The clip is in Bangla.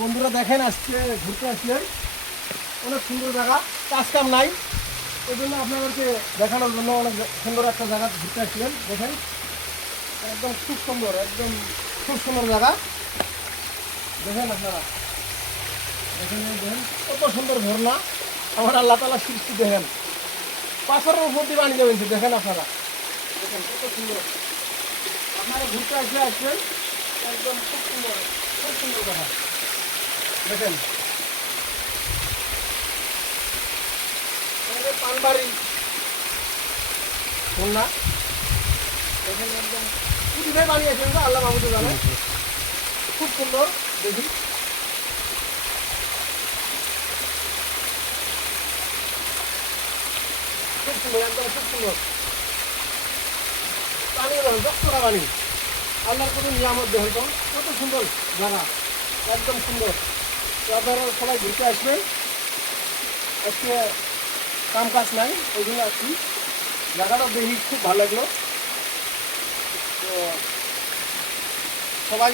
বন্ধুরা দেখেন আজকে ঘুরতে আসলেন, অনেক সুন্দর জায়গা, কাজ কাম নাই, এই জন্য আপনাদেরকে দেখানোর জন্য অনেক সুন্দর একটা জায়গা ঘুরতে আসলেন। দেখেন একদম খুব সুন্দর, একদম খুব সুন্দর জায়গা। দেখেন আপনারা, দেখেন দেখেন কত সুন্দর ঝর্ণা, আমার আল্লাহ তাআলা সৃষ্টি। দেখেন পাথরের উপর দিয়ে বানিয়ে দেবেন, দেখেন আপনারা, দেখেন কত সুন্দর। আপনারা ঘুরতে আসবেন, একদম খুব সুন্দর, খুব সুন্দর জায়গা। দেখেন পানবাড়ি খুলনা, দেখেন একদম পুরীভাবে বানিয়েছেন না, আল্লাহ মাহমুদ জানে, খুব সুন্দর। দেখি খুব সুন্দর, একদম খুব সুন্দর পানি, দশটা পানি, আল্লাহর কোনো নিয়ামত দেখেন তো, কত সুন্দর জায়গা, একদম সুন্দর। তো আপনারা সবাই ঘুরতে আসবেন, আজকে কাম কাজ নাই ওই জন্য আসছি। জায়গাটা দেখি খুব ভালো লাগলো। তো সবাই